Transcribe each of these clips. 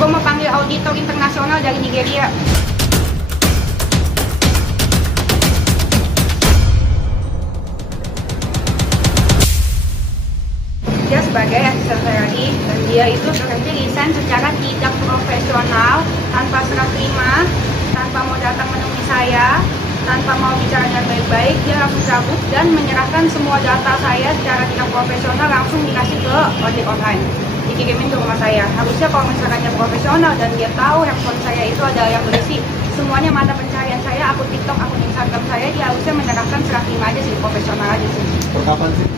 Gue mau panggil auditor internasional dari Nigeria. Dia sebagai asisten saya tadi, dan dia itu terhenti resign secara tidak profesional, tanpa serah terima, tanpa mau datang menemui saya, tanpa mau bicara dengan baik-baik. Dia langsung cabut dan menyerahkan semua data saya secara tidak profesional, langsung dikasih ke ojek online, dikirimin ke rumah saya. Harusnya kalau misalkan dia profesional dan dia tahu handphone saya itu ada yang berisi semuanya mata pencarian saya, akun TikTok, akun Instagram saya, dia harusnya menyerahkan serah terima aja sih, profesional aja sih. Kapan sih?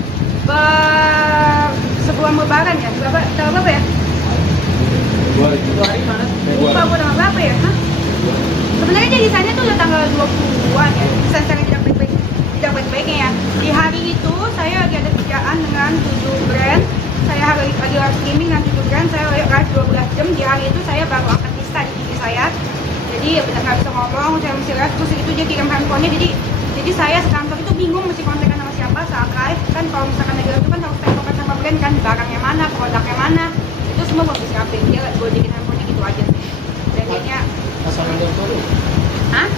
Sebelum lebaran ya, berapa ya? 2 hari mana? Lupa gue tanggal berapa ya? Hah? Sebenarnya dia desainnya tuh udah tanggal 20-an ya, desain secara tidak baik-baiknya ya. Di hari itu saya lagi ada kerjaan dengan 7 brand, saya lagi live streaming dengan 7 brand, saya live 12 jam. Di hari itu saya baru angkat lista di TV saya, jadi ya benar nggak bisa ngomong, saya mesti live, terus itu dia kirim handphonenya, jadi saya sekantor itu bingung mesti kontekan sama siapa saat live. Kan kalau misalkan lagi live itu kan harus tektokan sama brand kan, barangnya mana, produknya mana, itu semua gue bisa siapin. Dia gue jadiin handphonenya gitu aja sih. Dan dia pasal yang dilaporin? Hah?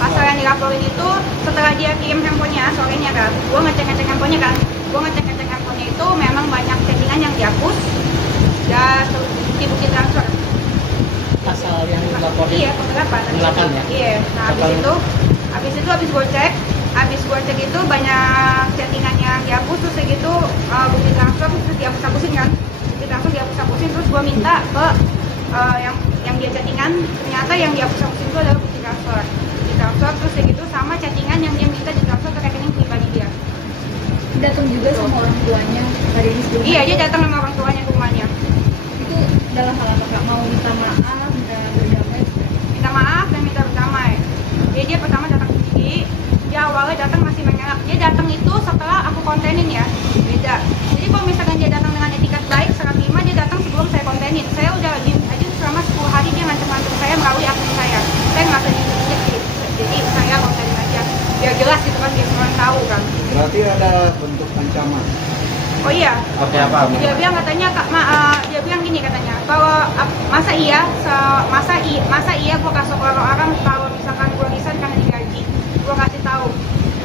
Pasal yang dilaporin itu setelah dia kirim handphonenya sorenya kan, gue ngecek handphonenya kan, gue ngecek handphonenya itu memang banyak chattingan yang dihapus dan bukti transfer. Pasal yang dilaporin? Iya, pasal 8 ya? Iya, nah habis gue cek itu banyak chattingan yang dihapus, terus kayak gitu bukti transfer terus dihapus-hapusin kan, bukti transfer dihapus-hapusin, terus gue minta ke yang dia chattingan, ternyata yang dihapus-hapusin itu adalah bukti transfer, terus kayak gitu sama chattingan yang dia minta ditransfer ke rekening pribadi dia. Datang juga sama orang tuanya hari ini sebelumnya? Iya, dia datang sama orang tuanya ke rumahnya. Itu dalam hal apa kak? Mau minta maaf, minta berdamai? Minta maaf dan minta berdamai. Jadi dia pertama datang ke sini, dia awalnya datang masih mengelak. Dia datang itu setelah aku kontenin ya, beda. Jadi kalau misalkan dia datang dengan etikat baik, serah terima, dia datang sebelum saya kontenin. Saya udah diem aja selama 10 hari dia ngancam-ngancam saya melalui akun saya. Saya nggak sedih sih, jadi saya kontenin aja. Biar jelas gitu kan, biar semua tahu kan. Berarti ada bentuk ancaman? Oh iya. Apa? Dia bilang katanya dia bilang gini katanya, kalau masa iya gue kasih ke orang kalau misalkan gue resign karena digaji. Gue kasih tahu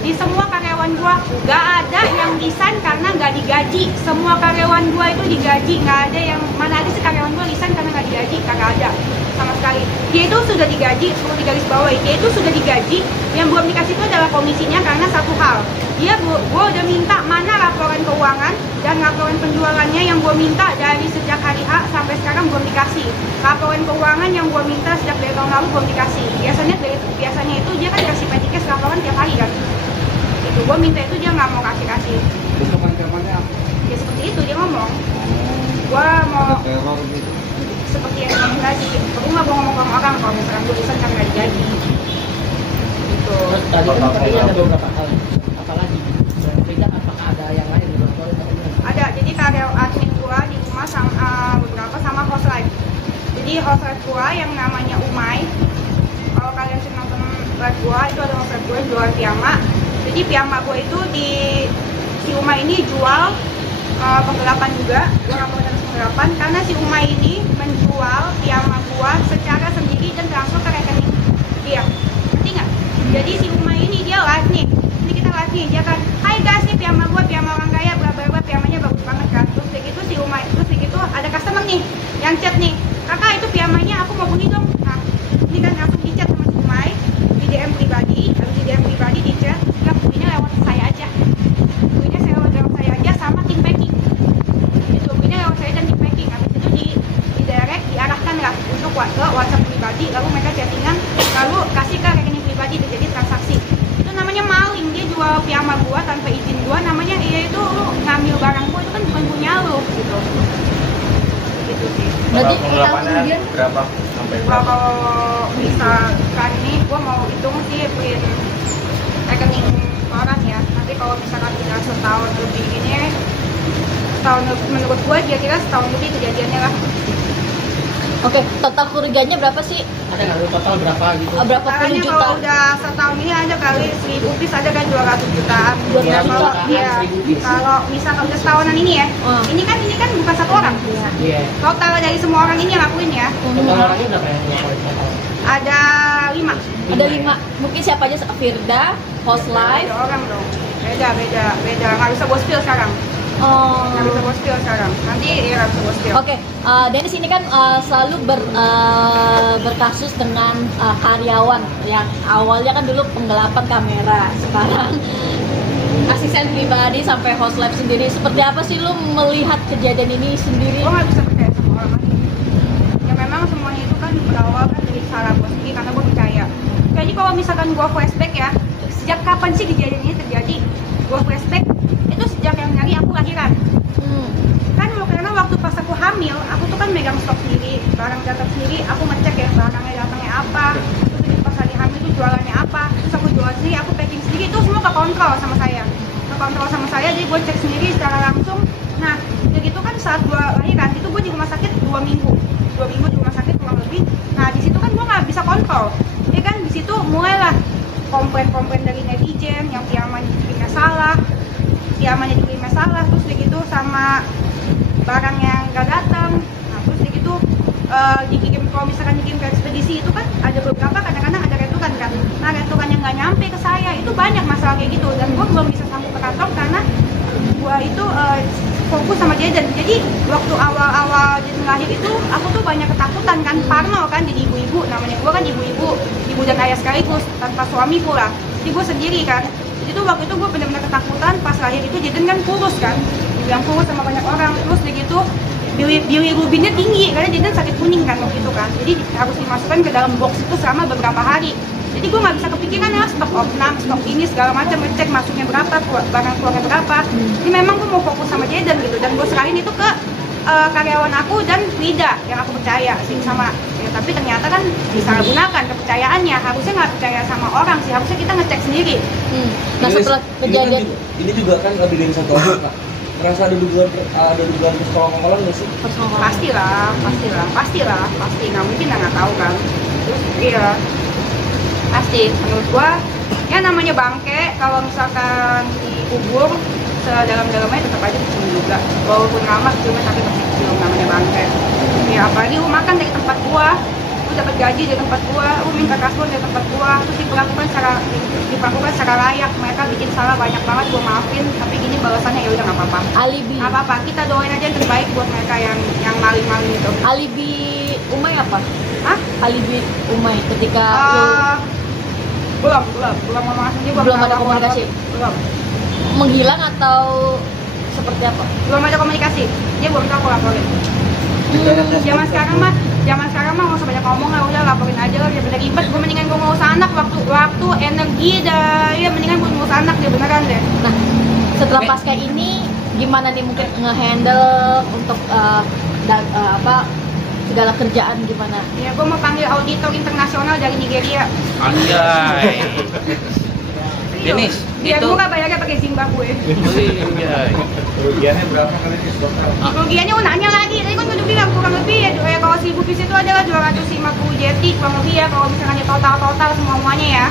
di semua karyawan gue nggak ada yang resign karena nggak digaji. Semua karyawan gue itu digaji, nggak ada yang mana ada sih karyawan gue resign karena nggak digaji, kagak ada sama sekali. Dia itu sudah digaji, perlu digarisbawahi, dia itu sudah digaji. Yang belum dikasih itu adalah komisinya karena satu hal, gue udah minta mana laporan keuangan dan laporan penjualannya yang gue minta dari sejak hari H sampai sekarang belum dikasih. Laporan keuangan yang gue minta sejak dari tahun lalu belum dikasih. Biasanya itu dia kan dikasih petikes laporan tiap hari kan. Itu gue minta itu dia nggak mau kasih. Bentuk ancamannya apa? Ya seperti itu dia ngomong. Gue mau teror gitu? seperti yang ngomong tadi. Gue nggak mau ngomong orang kalau misalkan gue resign karena nggak digaji. Gitu. Tadi kan katanya ada beberapa hal, apalagi tidak apakah ada yang lain di luar? Ada, jadi karyawan admin gua di rumah sama beberapa sama host live. Jadi host live gua yang namanya Umay, kalau kalian sering nonton live gua itu ada host live gua jual piyama. Jadi piyama gua itu si Umay ini jual penggelapan juga, gua laporan penggelapan karena si Umay ini menjual piyama gua secara sendiri dan langsung ke rekening dia. Ngerti nggak? Jadi si Umay ini dia live nih. Ini kita live nih, dia kan, hai guys, nih piyama gue, piyama orang kaya, bla bla bla, piyamanya bagus banget kan. Terus kayak gitu si Umay, terus kayak gitu ada customer nih yang chat nih, kakak itu piyamanya aku mau beli dong. Nah, ini kan langsung di chat sama si Umay, di DM pribadi, habis di DM pribadi di chat, ya belinya lewat saya aja. Belinya lewat saya aja sama tim packing. Itu belinya lewat saya dan tim packing. Habis itu di direct diarahkan lah untuk ke WhatsApp pribadi, lalu mereka chattingan, lalu kasih ke rekening pribadi terjadi transaksi. Itu namanya maling, dia jual piyama gua tanpa izin gua, namanya itu lu ngambil barang gua, itu kan bukan punya lu gitu. Gitu sih. Berarti total kerugian berapa? Sampai berapa? Kalau misalkan ini gua mau hitung sih print rekening orang ya. Nanti kalau misalkan udah setahun lebih ini, menurut gua kira-kira setahun lebih kejadiannya lah. Oke, total kerugiannya berapa sih? Ada nggak lu total berapa gitu? Berapa puluh Caranya juta? kalau udah setahun ini ada kali 1000 piece, ada kan 200 jutaan. 200 Ya, kalau jutaan, iya, 1000 piece. kalau misalkan udah setahunan ini ya, Oh. ini kan bukan satu orang. Iya. Total dari semua orang ini yang lakuin ya, Total orangnya berapa yang ngelakuin total? ada 5. Ada 5. Mungkin siapa aja? Firda, Host Live. Beda orang dong. Beda. Nggak bisa gue spill sekarang. Oh. Nggak bisa gue spill sekarang. Nanti ya nggak bisa gue spill. Oke, Dennis ini kan selalu berkasus dengan karyawan yang awalnya kan dulu penggelapan kamera, sekarang asisten pribadi sampai host live sendiri. Seperti apa sih lu melihat kejadian ini sendiri? Gue nggak bisa percaya sama orang lain. Ya memang semuanya itu kan berawal kan dari salah gue sendiri karena gue percaya. Jadi kalau misalkan gue flashback ya, sejak kapan sih kejadian ini terjadi? Gue flashback itu sejak yang dari aku lahiran. Kan karena waktu pas aku hamil, aku tuh kan megang stok sendiri, barang datang sendiri, aku ngecek ya barangnya datangnya apa, terus juga pas lagi hamil tuh jualannya apa, terus aku jual sendiri, aku packing sendiri, itu semua kekontrol sama saya. Kekontrol sama saya, jadi gue cek sendiri secara langsung. Nah, begitu kan saat gue lahiran, itu gue di rumah sakit 2 minggu. 2 minggu di rumah sakit kurang lebih. Nah, di situ kan gue nggak bisa kontrol. Jadi kan di situ mulailah komplain-komplain dari netizen yang piamannya dikirimnya salah, terus begitu sama barang yang nggak datang. Nah, terus begitu dikirim, kalau misalkan dikirim ke ekspedisi itu kan ada beberapa kadang-kadang ada retukan kan. Nah, retukan yang nggak nyampe ke saya itu banyak masalah kayak gitu, dan gue belum bisa sambung ke kantor karena gue itu fokus sama Jaden. Jadi waktu awal-awal Jaden lahir itu aku tuh banyak ketakutan kan, parno kan, jadi ibu-ibu, namanya gue kan ibu dan ayah sekaligus tanpa suami pula. Jadi gue sendiri kan. Jadi tuh waktu itu gue benar-benar ketakutan pas lahir itu. Jaden kan kurus kan, dibilang kurus sama banyak orang. Terus begitu bilirubinnya tinggi karena Jaden sakit kuning kan waktu itu kan. Jadi harus dimasukkan ke dalam box itu selama beberapa hari. Jadi gue nggak bisa kepikiran ya stok opnam, stok ini segala macam, ngecek masuknya berapa, barang keluarnya berapa. Jadi memang gue mau fokus sama Jaden gitu, dan gue serahin itu ke karyawan aku dan Frida yang aku percaya sih sama ya, tapi ternyata kan disalahgunakan kepercayaannya. Harusnya nggak percaya sama orang sih, harusnya kita ngecek sendiri. Nah, setelah kejadian ini juga kan lebih dari satu orang, Kak. Merasa ada dugaan persekongkolan nggak sih? Pastilah, pasti nggak mungkin nggak tahu kan. Terus iya pasti menurut gua ya namanya bangke, kalau misalkan dikubur sedalam-dalamnya tetap aja kecil juga, walaupun lama kecilnya tapi tetap kecil, namanya bangke. Ya apalagi lu makan dari tempat gua, lu dapat gaji dari tempat gua, lu minta kasbon dari tempat gua, terus diperlakukan secara layak. Mereka bikin salah banyak banget, gua maafin, tapi gini balasannya ya udah nggak apa-apa. alibi Nggak apa-apa, kita doain aja yang terbaik buat mereka yang maling-maling itu. alibi Umay apa? Hah? Alibi Umay ketika Belum ngomong aslinya, Belum ada komunikasi? Belum menghilang atau seperti apa? belum ada komunikasi, dia belum tahu aku laporin. Zaman sekarang mah nggak usah banyak ngomong lah, udah laporin aja lah, daripada ribet. Gue mendingan gue ngurus anak, waktu energi dah, ya mendingan gue ngurus anak deh, beneran deh. Nah, setelah pasca ini gimana nih mungkin nge-handle untuk segala kerjaan gimana? Ya gue mau panggil auditor internasional dari Nigeria. Anjay. Dennis, Biar itu gue nggak bayarnya pakai Zimbabwe. Anjay. Kerugiannya berapa kali sih dokter? Kerugiannya nanya lagi, tadi kan gue udah bilang kurang lebih ya, kalau 1000 piece itu adalah 250 jeti kurang lebih ya, kalau misalnya total semuanya ya.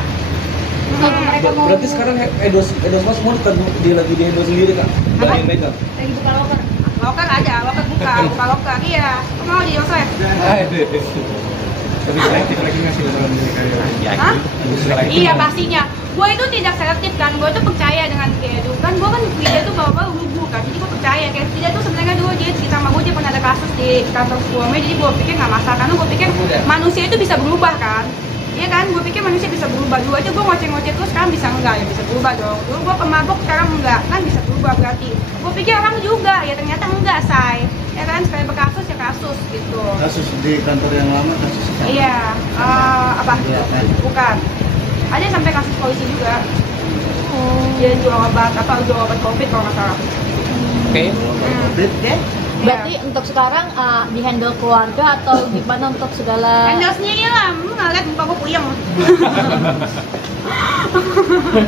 Mereka mau Berarti sekarang Edos semua lagi di handle sendiri, Kak? Dari yang megang? Lagi buka loker. loker ada, loker buka loker, iya. Kok mau di Yosef? Tapi selektif lagi ngasih dalam diri karyawan. Hah? Selektif. Iya pastinya. Gue itu tidak selektif kan, gue tuh percaya dengan dia itu kan, gue kan dia tuh bawa lugu kan, jadi gue percaya kayak dia tuh sebenarnya dulu dia cerita sama gue, dia pernah ada kasus di kantor sebelumnya, jadi gue pikir nggak masalah karena gue pikir manusia itu bisa berubah kan. Iya kan, gue pikir manusia bisa berubah. Dulu aja gue ngoceh-ngoceh terus, sekarang bisa enggak, ya bisa berubah dong. Dulu gue pemabuk, sekarang enggak, kan bisa berubah berarti. Gue pikir orang juga, ya ternyata enggak, say. Ya kan, sekali berkasus ya kasus gitu. Kasus di kantor yang lama, kasus apa? Iya, apa? Bukan. Ada yang sampai kasus polisi juga. Dia jual obat COVID kalau nggak salah. Oke. Covid? Berarti untuk sekarang di handle keluarga atau gimana untuk segala Handle sendiri lah, lu nggak lihat muka gue puyeng.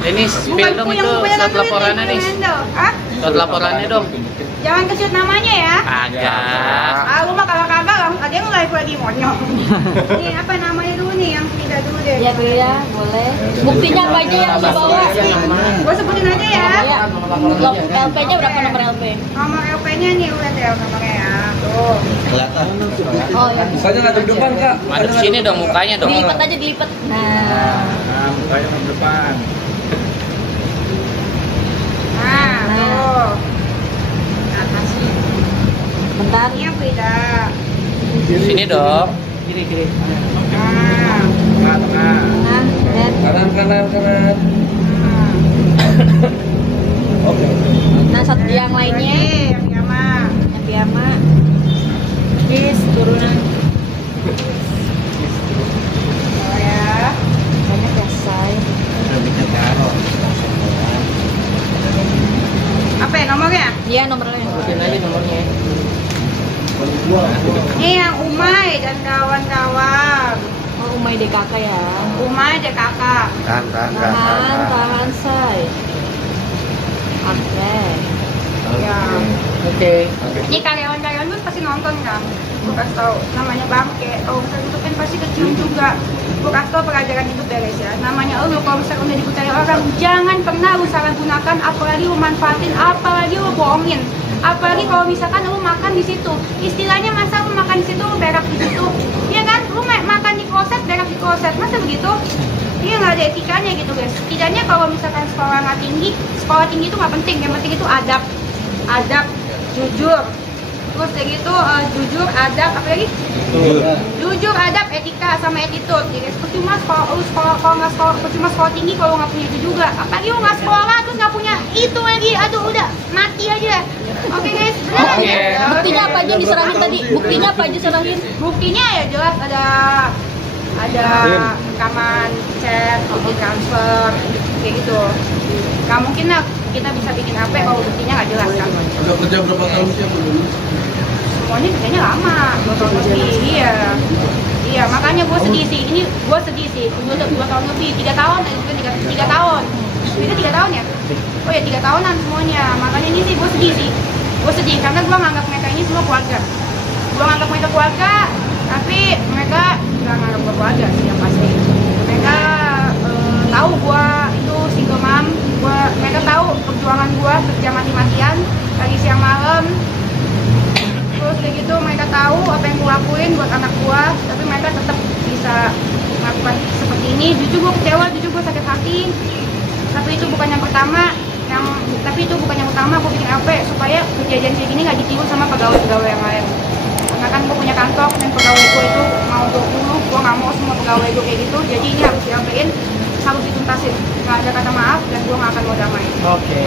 Ini spill dong itu surat laporannya nih. Hah? Surat laporannya dong. Jangan kesut namanya ya. Agak. Lu mah kalau kagak ada yang live lagi monyong. Nih apa namanya dulu nih yang Frida dulu deh. Ya Frida, boleh. Buktinya apa aja yang dibawa? Gue sebutin aja ya. Ya. LP-nya berapa nomor LP? Nomor LP-nya nih udah deh nomornya ya. Tuh. Kelihatan. Oh ya. Misalnya ngadep depan kak. Madep sini dong mukanya dong. Dilipat aja dilipat. Nah. Nah, mukanya ke depan. Nah, tuh. Nah, kasih. Bentar. Ini yang Frida. Sini dong. Kiri. Nah. Tengah. Nah, dan Kanan. Nah. Oke. nah satu yang lainnya Oke, yang Yama. yang piyama. Bis turunan Oh ya. banyak ya say. Lebihnya taruh. Apa ya nomornya? Iya nomornya. Sebutin aja nomornya. Ini yang Umay dan kawan-kawan. Oh Umay DKK ya. Umay deh kakak. Tahan say. Oke. Ya. Oke. Ini karyawan-karyawan gue pasti nonton kan. Gue kasih tau namanya Bangke. Kalau misalnya itu kan pasti kecium juga. Gue kasih tau pelajaran itu beres ya. Namanya lu kalau misalnya udah dipercaya orang, jangan pernah lu salah gunakan, apalagi lu manfaatin, apalagi lu bohongin. Apalagi kalau misalkan lu makan di situ, istilahnya masa lu makan di situ, lu berak di situ, iya kan? Lu makan di kloset, berak di kloset, masa begitu? Iya nggak ada etikanya gitu guys. Setidaknya kalau misalkan sekolah nggak tinggi, sekolah tinggi itu nggak penting, yang penting itu adab, jujur, terus kayak gitu jujur, adab, apa lagi? Jujur, adab, etika, sama attitude. Jadi percuma kalau nggak sekolah tinggi kalau nggak punya itu juga. Apalagi lu nggak sekolah terus nggak punya itu lagi, aduh udah mati aja. Oke guys, beneran Oke. ya. Buktinya apa aja diserahin tadi? Buktinya apa aja diserahin? Buktinya ya jelas ada rekaman chat, bukti transfer, kayak gitu. Gak mungkin lah kita bisa bikin HP kalau buktinya nggak jelas kan. Udah kerja berapa tahun sih apa dulu? Semuanya kerjanya lama, 2 tahun lebih. Iya, makanya gue sedih sih. Ini gue sedih sih. Udah 2 tahun lebih, 3 tahun, 3 tahun. Itu 3 tahun ya? Oh ya 3 tahunan semuanya. Makanya ini sih gue sedih sih. Gue sedih karena gue nganggap mereka ini semua keluarga. Gue nganggap mereka keluarga, tapi mereka nggak nganggap gue keluarga sih yang pasti. Mereka tahu gue itu single mom. Mereka tahu perjuangan gue kerja mati-matian, pagi siang malam. Terus kayak gitu mereka tahu apa yang gue lakuin buat anak gue, tapi mereka tetap bisa melakukan seperti ini. Jujur gue kecewa, jujur gue sakit hati. Tapi itu bukan yang pertama, gue bikin LP supaya kejadian kayak gini nggak ditiru sama pegawai-pegawai yang lain. Karena kan gue punya kantor dan pegawai gue itu mau 20, gue nggak mau semua pegawai gue kayak gitu. Jadi ini harus di LP-in, harus dituntasin. Nggak ada kata maaf dan gue nggak akan mau damai. Oke.